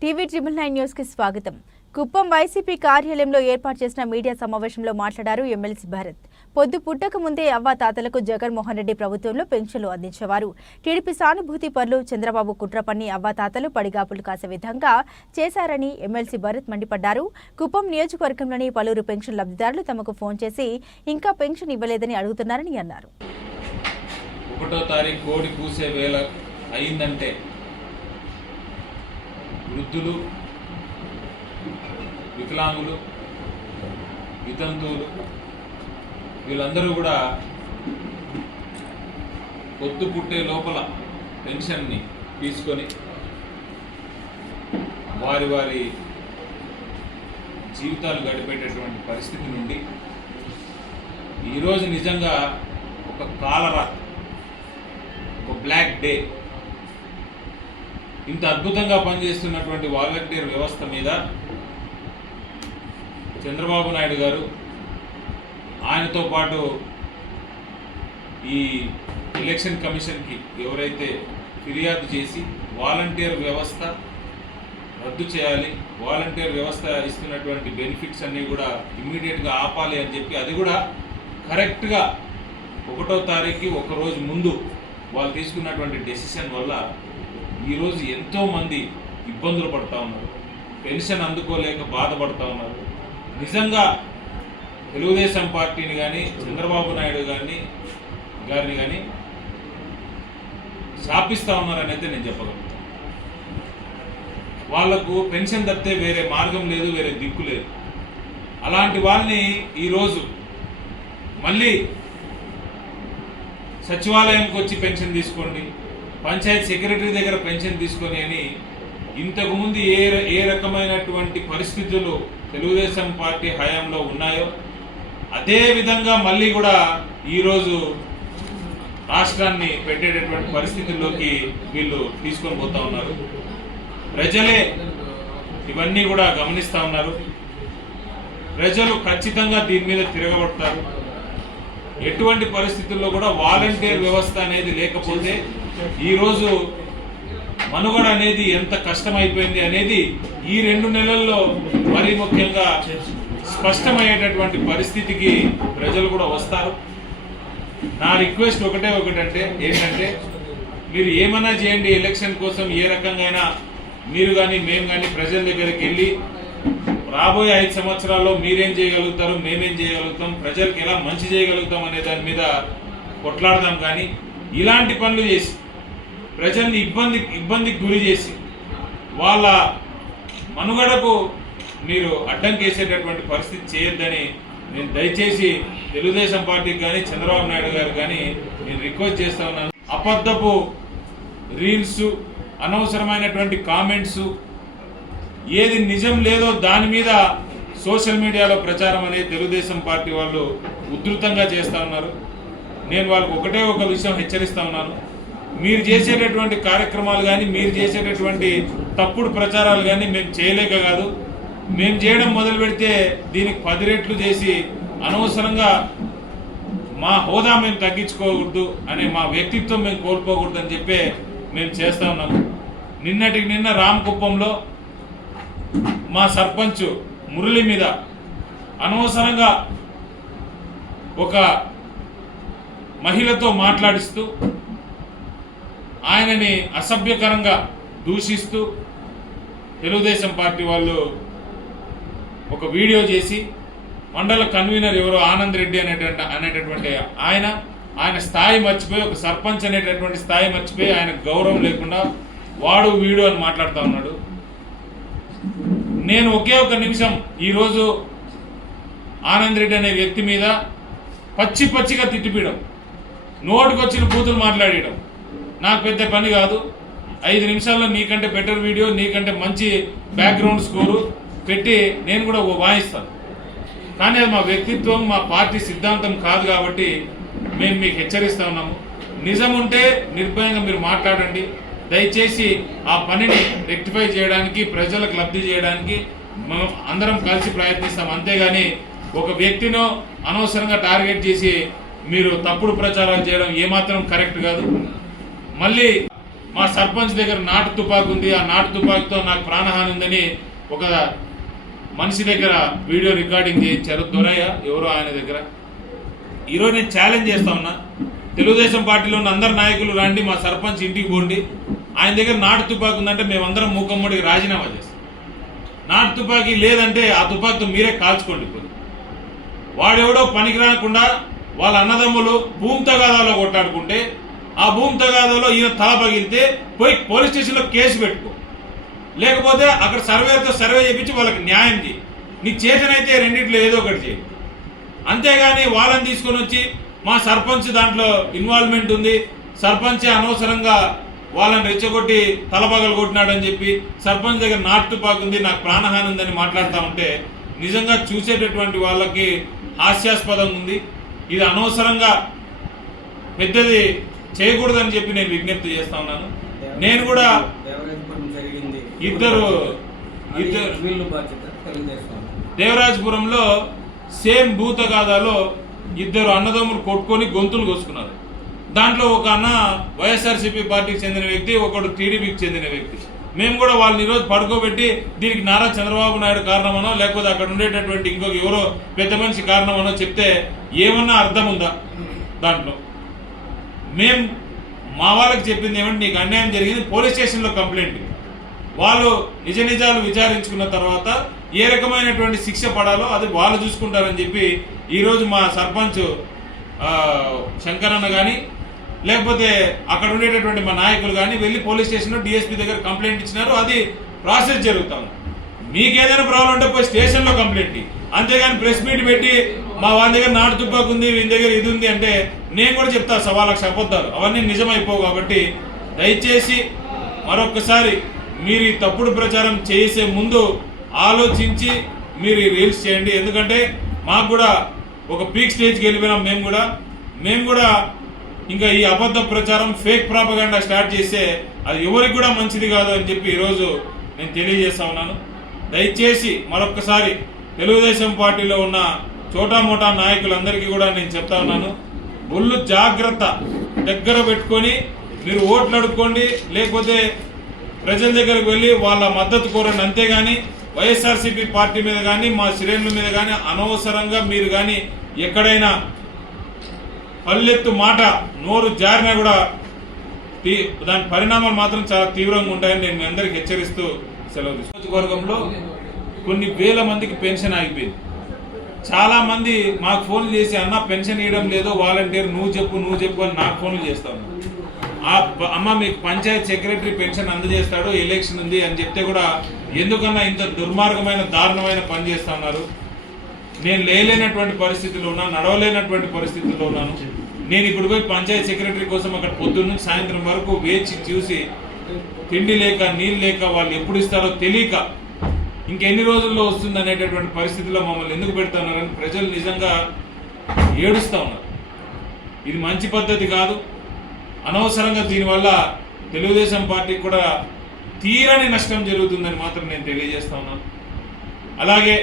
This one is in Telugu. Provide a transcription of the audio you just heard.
టీవీ ట్రిబుల్ నైన్ న్యూస్కి స్వాగతం. కుప్పం వైసీపీ కార్యాలయంలో ఏర్పాటు చేసిన మీడియా సమావేశంలో మాట్లాడారు ఎమ్మెల్సీ భరత్. పొద్దు పుట్టక ముందే అవ్వ తాతలకు జగన్మోహన్ రెడ్డి ప్రభుత్వంలో పెన్షన్లు అందించేవారు. టీడీపీ సానుభూతి పరులు చంద్రబాబు కుట్రపన్ని అవ్వ తాతలు పడిగాపులు కాసే విధంగా చేశారని ఎమ్మెల్సీ భరత్ మండిపడ్డారు. కుప్పం నియోజకవర్గంలోని పలువురు పెన్షన్ లబ్ధిదారులు తమకు ఫోన్ చేసి ఇంకా పెన్షన్ ఇవ్వలేదని అడుగుతున్నారని అన్నారు. ఒకటో తారీఖు కోడి కూసే వేళ అయిందంటే వృద్ధులు వికలాంగులు వితంతువులు వీళ్ళందరూ కూడా పొద్దు పుట్టే లోపల పెన్షన్ని తీసుకొని వారి వారి జీవితాలు గడిపేటటువంటి పరిస్థితి నుండి ఈరోజు నిజంగా ఒక కాలరా ఒక బ్లాక్ డే ఇంత అద్భుతంగా పనిచేస్తున్నటువంటి వాలంటీర్ వ్యవస్థ మీద చంద్రబాబు నాయుడు గారు ఆయనతో పాటు ఈ ఎలక్షన్ కమిషన్కి ఎవరైతే ఫిర్యాదు చేసి వాలంటీర్ వ్యవస్థ రద్దు చేయాలి వాలంటీర్ వ్యవస్థ ఇస్తున్నటువంటి బెనిఫిట్స్ అన్నీ కూడా ఇమ్మీడియట్గా ఆపాలి అని చెప్పి అది కూడా కరెక్ట్గా ఒకటో తారీఖు ఒక రోజు ముందు వాళ్ళు తీసుకున్నటువంటి డెసిషన్ వల్ల ఈరోజు ఎంతోమంది ఇబ్బందులు పడుతూ ఉన్నారు. పెన్షన్ అందుకోలేక బాధపడుతూ ఉన్నారు. నిజంగా తెలుగుదేశం పార్టీని కానీ చంద్రబాబు నాయుడు గారిని గారిని కానీ శాపిస్తూ ఉన్నారని అయితే నేను చెప్పగలుగుతాను వాళ్ళకు పెన్షన్ తప్పితే వేరే మార్గం లేదు వేరే దిక్కు లేదు. అలాంటి వాళ్ళని ఈరోజు మళ్ళీ సచివాలయంకి వచ్చి పెన్షన్ తీసుకోండి. పంచాయత్ సెక్రటరీ దగ్గర పెన్షన్ తీసుకొని అని ఇంతకుముందు ఏ ఏ రకమైనటువంటి పరిస్థితులు తెలుగుదేశం పార్టీ హయాంలో ఉన్నాయో అదే విధంగా మళ్ళీ కూడా ఈరోజు రాష్ట్రాన్ని పెట్టేటటువంటి పరిస్థితుల్లోకి వీళ్ళు తీసుకొని పోతా ఉన్నారు. ప్రజలే ఇవన్నీ కూడా గమనిస్తా ఉన్నారు. ప్రజలు ఖచ్చితంగా దీని మీద తిరగబడతారు. ఎటువంటి పరిస్థితుల్లో కూడా వాలంటీర్ వ్యవస్థ అనేది లేకపోతే ఈరోజు మనుగడ అనేది ఎంత కష్టమైపోయింది అనేది ఈ రెండు నెలల్లో మరీ ముఖ్యంగా స్పష్టమయ్యేటటువంటి పరిస్థితికి ప్రజలు కూడా వస్తారు. నా రిక్వెస్ట్ ఒకటే ఒకటంటే ఏంటంటే మీరు ఏమైనా చేయండి ఎలక్షన్ కోసం ఏ రకంగా మీరు కానీ మేము కానీ ప్రజల దగ్గరికి వెళ్ళి రాబోయే ఐదు సంవత్సరాల్లో మీరేం చేయగలుగుతారు మేమేం చేయగలుగుతాం ప్రజలకు ఎలా మంచి చేయగలుగుతాం అనే దాని మీద కొట్లాడదాం కానీ ఇలాంటి పనులు చేసి ప్రజల్ని ఇబ్బంది ఇబ్బందికి గురి చేసి వాళ్ళ మనుగడకు మీరు అడ్డంకేసేటటువంటి పరిస్థితి చేయొద్దని నేను దయచేసి తెలుగుదేశం పార్టీకి కానీ చంద్రబాబు నాయుడు గారు కానీ నేను రిక్వెస్ట్ చేస్తా ఉన్నాను. అబద్ధపు రీల్స్ అనవసరమైనటువంటి కామెంట్స్ ఏది నిజం లేదో దాని మీద సోషల్ మీడియాలో ప్రచారం అనేది తెలుగుదేశం పార్టీ వాళ్ళు ఉధృతంగా చేస్తా ఉన్నారు. నేను వాళ్ళకు ఒకటే ఒక విషయం హెచ్చరిస్తా ఉన్నాను. మీరు చేసేటటువంటి కార్యక్రమాలు కానీ మీరు చేసేటటువంటి తప్పుడు ప్రచారాలు కానీ మేము చేయలేక కాదు. మేము చేయడం మొదలు పెడితే దీనికి పది రెట్లు చేసి అనవసరంగా మా హోదా మేము తగ్గించుకోకూడదు అనే మా వ్యక్తిత్వం మేము కోల్పోకూడదు అని చెప్పే మేము చేస్తా ఉన్నాము నిన్నటికి నిన్న రామకుప్పంలో మా సర్పంచ్ మురళి మీద అనవసరంగా ఒక మహిళతో మాట్లాడిస్తూ ఆయనని అసభ్యకరంగా దూషిస్తూ తెలుగుదేశం పార్టీ వాళ్ళు ఒక వీడియో చేసి మండల కన్వీనర్ ఎవరో ఆనంద్ రెడ్డి అనేటువంటి అనేటటువంటి ఆయన ఆయన స్థాయి మర్చిపోయి ఒక సర్పంచ్ అనేటటువంటి స్థాయి మర్చిపోయి ఆయన గౌరవం లేకుండా వాడు వీడు అని మాట్లాడుతూ ఉన్నాడు. నేను ఒకే ఒక నిమిషం ఈరోజు ఆనంద్ రెడ్డి అనే వ్యక్తి మీద పచ్చి పచ్చిగా తిట్టిపీయడం. నోటికొచ్చిన కూతురు మాట్లాడేయడం. నాకు పెద్ద పని కాదు. ఐదు నిమిషాల్లో నీకంటే బెటర్ వీడియో నీకంటే మంచి బ్యాక్గ్రౌండ్ స్కోరు పెట్టి నేను కూడా ఓ వాయిస్తాను. కానీ అది మా వ్యక్తిత్వం మా పార్టీ సిద్ధాంతం కాదు కాబట్టి మేము మీకు హెచ్చరిస్తా ఉన్నాము. నిజం ఉంటే నిర్భయంగా మీరు మాట్లాడండి. దయచేసి ఆ పనిని రెక్టిఫై చేయడానికి ప్రజలకు లబ్ధి చేయడానికి మనం అందరం కలిసి ప్రయత్నిస్తాం. అంతేగాని ఒక వ్యక్తినో అనవసరంగా టార్గెట్ చేసి మీరు తప్పుడు ప్రచారాలు చేయడం ఏమాత్రం కరెక్ట్ కాదు. మళ్ళీ మా సర్పంచ్ దగ్గర నాటు తుపాకు ఉంది. ఆ నాటు తుపాకుతో నాకు ప్రాణహాని ఉందని ఒక మనిషి దగ్గర వీడియో రికార్డింగ్ చేయించారు దొరయ్య ఎవరో ఆయన దగ్గర. ఈరోజు నేను ఛాలెంజ్ చేస్తా ఉన్నా. తెలుగుదేశం పార్టీలో ఉన్న అందరు నాయకులు రండి మా సర్పంచ్ ఇంటికి పోండి. ఆయన దగ్గర నాటు తుపాకు ఉందంటే మేమందరం మూకమ్మడికి రాజీనామా చేస్తాం. నాటు తుపాకీ లేదంటే ఆ తుపాకీతో మీరే కాల్చుకోండి ఇప్పుడు. వాడెవడో పనికి రాకుండా వాళ్ళ అన్నదమ్ములు భూమి తగాదాలో కొట్టాడుకుంటే ఆ భూమి తగాదాలో ఈయన తల పగిలితే పోయి పోలీస్ స్టేషన్లో కేసు పెట్టుకో. లేకపోతే అక్కడ సర్వేతో సర్వే చేయించి వాళ్ళకి న్యాయం చేయి. నీ చేతనైతే రెండింటిలో ఏదో ఒకటి చేయి. అంతేగాని వాళ్ళని తీసుకొని వచ్చి మా సర్పంచ్ దాంట్లో ఇన్వాల్వ్మెంట్ ఉంది. సర్పంచ్ అనవసరంగా వాళ్ళని రెచ్చగొట్టి తలపగలు కొట్టినాడని చెప్పి సర్పంచ్ దగ్గర నాటు ఉంది నాకు ప్రాణహాని ఉందని మాట్లాడుతూ ఉంటే నిజంగా చూసేటటువంటి వాళ్ళకి హాస్యాస్పదం ఉంది. ఇది అనవసరంగా పెద్దది చేయకూడదని చెప్పి నేను విజ్ఞప్తి చేస్తా ఉన్నాను. నేను కూడా ఇద్దరు దేవరాజపురంలో సేమ్ భూతగాథలో ఇద్దరు అన్నదమ్ములు కొట్టుకొని గొంతులు కోసుకున్నారు. దాంట్లో ఒక అన్న వైఎస్ఆర్సీపీ పార్టీకి చెందిన వ్యక్తి ఒకడు టీడీపీకి చెందిన వ్యక్తి. మేము కూడా వాళ్ళని ఈరోజు పడుకోబెట్టి దీనికి నారా చంద్రబాబు నాయుడు కారణమనో లేకపోతే అక్కడ ఉండేటటువంటి ఇంకొక ఎవరో పెద్ద మనిషి కారణమనో చెప్తే ఏమన్నా అర్థం ఉందా దాంట్లో? మేం మా వాళ్ళకి చెప్పింది ఏమంటే నీకు అన్యాయం జరిగింది పోలీస్ స్టేషన్లో కంప్లైంట్. వాళ్ళు నిజ నిజాలు విచారించుకున్న తర్వాత ఏ రకమైనటువంటి శిక్ష పడాలో అది వాళ్ళు చూసుకుంటారని చెప్పి ఈరోజు మా సర్పంచ్ శంకరన్న కానీ లేకపోతే అక్కడ ఉండేటటువంటి మా నాయకులు కానీ వెళ్ళి పోలీస్ స్టేషన్లో డిఎస్పీ దగ్గర కంప్లైంట్ ఇచ్చినారు. అది ప్రాసెస్ జరుగుతాం మీకు ఏదైనా ప్రాబ్లం ఉంటే పోయి స్టేషన్లో కంప్లైంట్ అంతేగాని ప్రెస్ మీట్ పెట్టి మా వాళ్ళ దగ్గర నాటు తుపాకు ఉంది వీని దగ్గర ఇది ఉంది అంటే నేను కూడా చెప్తా సవా లక్ష అబద్ధాలు. అవన్నీ నిజమైపోవు కాబట్టి దయచేసి మరొకసారి మీరు ఈ తప్పుడు ప్రచారం చేసే ముందు ఆలోచించి మీరు ఈ రీల్స్ చేయండి. ఎందుకంటే మాకు కూడా ఒక పీక్ స్టేజ్కి వెళ్ళిపోయినాం మేము కూడా. మేము కూడా ఇంకా ఈ అబద్ధ ప్రచారం ఫేక్ ప్రాపగండా స్టార్ట్ చేస్తే అది ఎవరికి కూడా మంచిది కాదు అని చెప్పి ఈరోజు నేను తెలియజేస్తా ఉన్నాను. దయచేసి మరొక్కసారి తెలుగుదేశం పార్టీలో ఉన్న చోటా మోటా నాయకులందరికీ కూడా నేను చెప్తా ఉన్నాను. ఒళ్ళు జాగ్రత్త. దగ్గర పెట్టుకొని మీరు ఓట్లు అడుక్కోండి లేకపోతే ప్రజల దగ్గరకు వెళ్ళి వాళ్ళ మద్దతు కోరండి అంతేగాని వైఎస్ఆర్సీపీ పార్టీ మీద కానీ మా శ్రేణుల మీద కానీ అనవసరంగా మీరు కానీ ఎక్కడైనా పల్లెత్తు మాట నోరు జారినా కూడా తీ- దాని పరిణామాలు మాత్రం చాలా తీవ్రంగా ఉంటాయని నేను మీ అందరికి హెచ్చరిస్తూ సెలవు నియోజకవర్గంలో కొన్ని వేల మందికి పెన్షన్ ఆగిపోయింది. చాలా మంది మాకు ఫోన్లు చేసి అన్న పెన్షన్ ఇవ్వడం లేదు వాలంటీర్ నువ్వు చెప్పు నువ్వు చెప్పు అని నాకు ఫోన్లు చేస్తాను ఆ అమ్మ మీకు పంచాయత్ సెక్రటరీ పెన్షన్ అందజేస్తాడు ఎలక్షన్ ఉంది అని చెప్తే కూడా ఎందుకన్నా ఇంత దుర్మార్గమైన దారుణమైన పని చేస్తున్నారు నేను లేలేనటువంటి పరిస్థితిలో ఉన్నా నడవలేనటువంటి పరిస్థితుల్లో ఉన్నాను. నేను ఇప్పుడు పోయి పంచాయత్ సెక్రటరీ కోసం అక్కడ పొద్దున్న నుంచి సాయంత్రం వరకు వేచి చూసి తిండి లేక నీళ్ళు లేక వాళ్ళు ఎప్పుడు ఇస్తారో తెలియక ఇంకెన్ని రోజుల్లో వస్తుంది అనేటటువంటి పరిస్థితిలో మమ్మల్ని ఎందుకు పెడుతున్నారని ప్రజలు నిజంగా ఏడుస్తూ ఉన్నారు. ఇది మంచి పద్ధతి కాదు. అనవసరంగా దీనివల్ల తెలుగుదేశం పార్టీకి కూడా తీరని నష్టం జరుగుతుందని మాత్రం నేను తెలియజేస్తా ఉన్నాను. అలాగే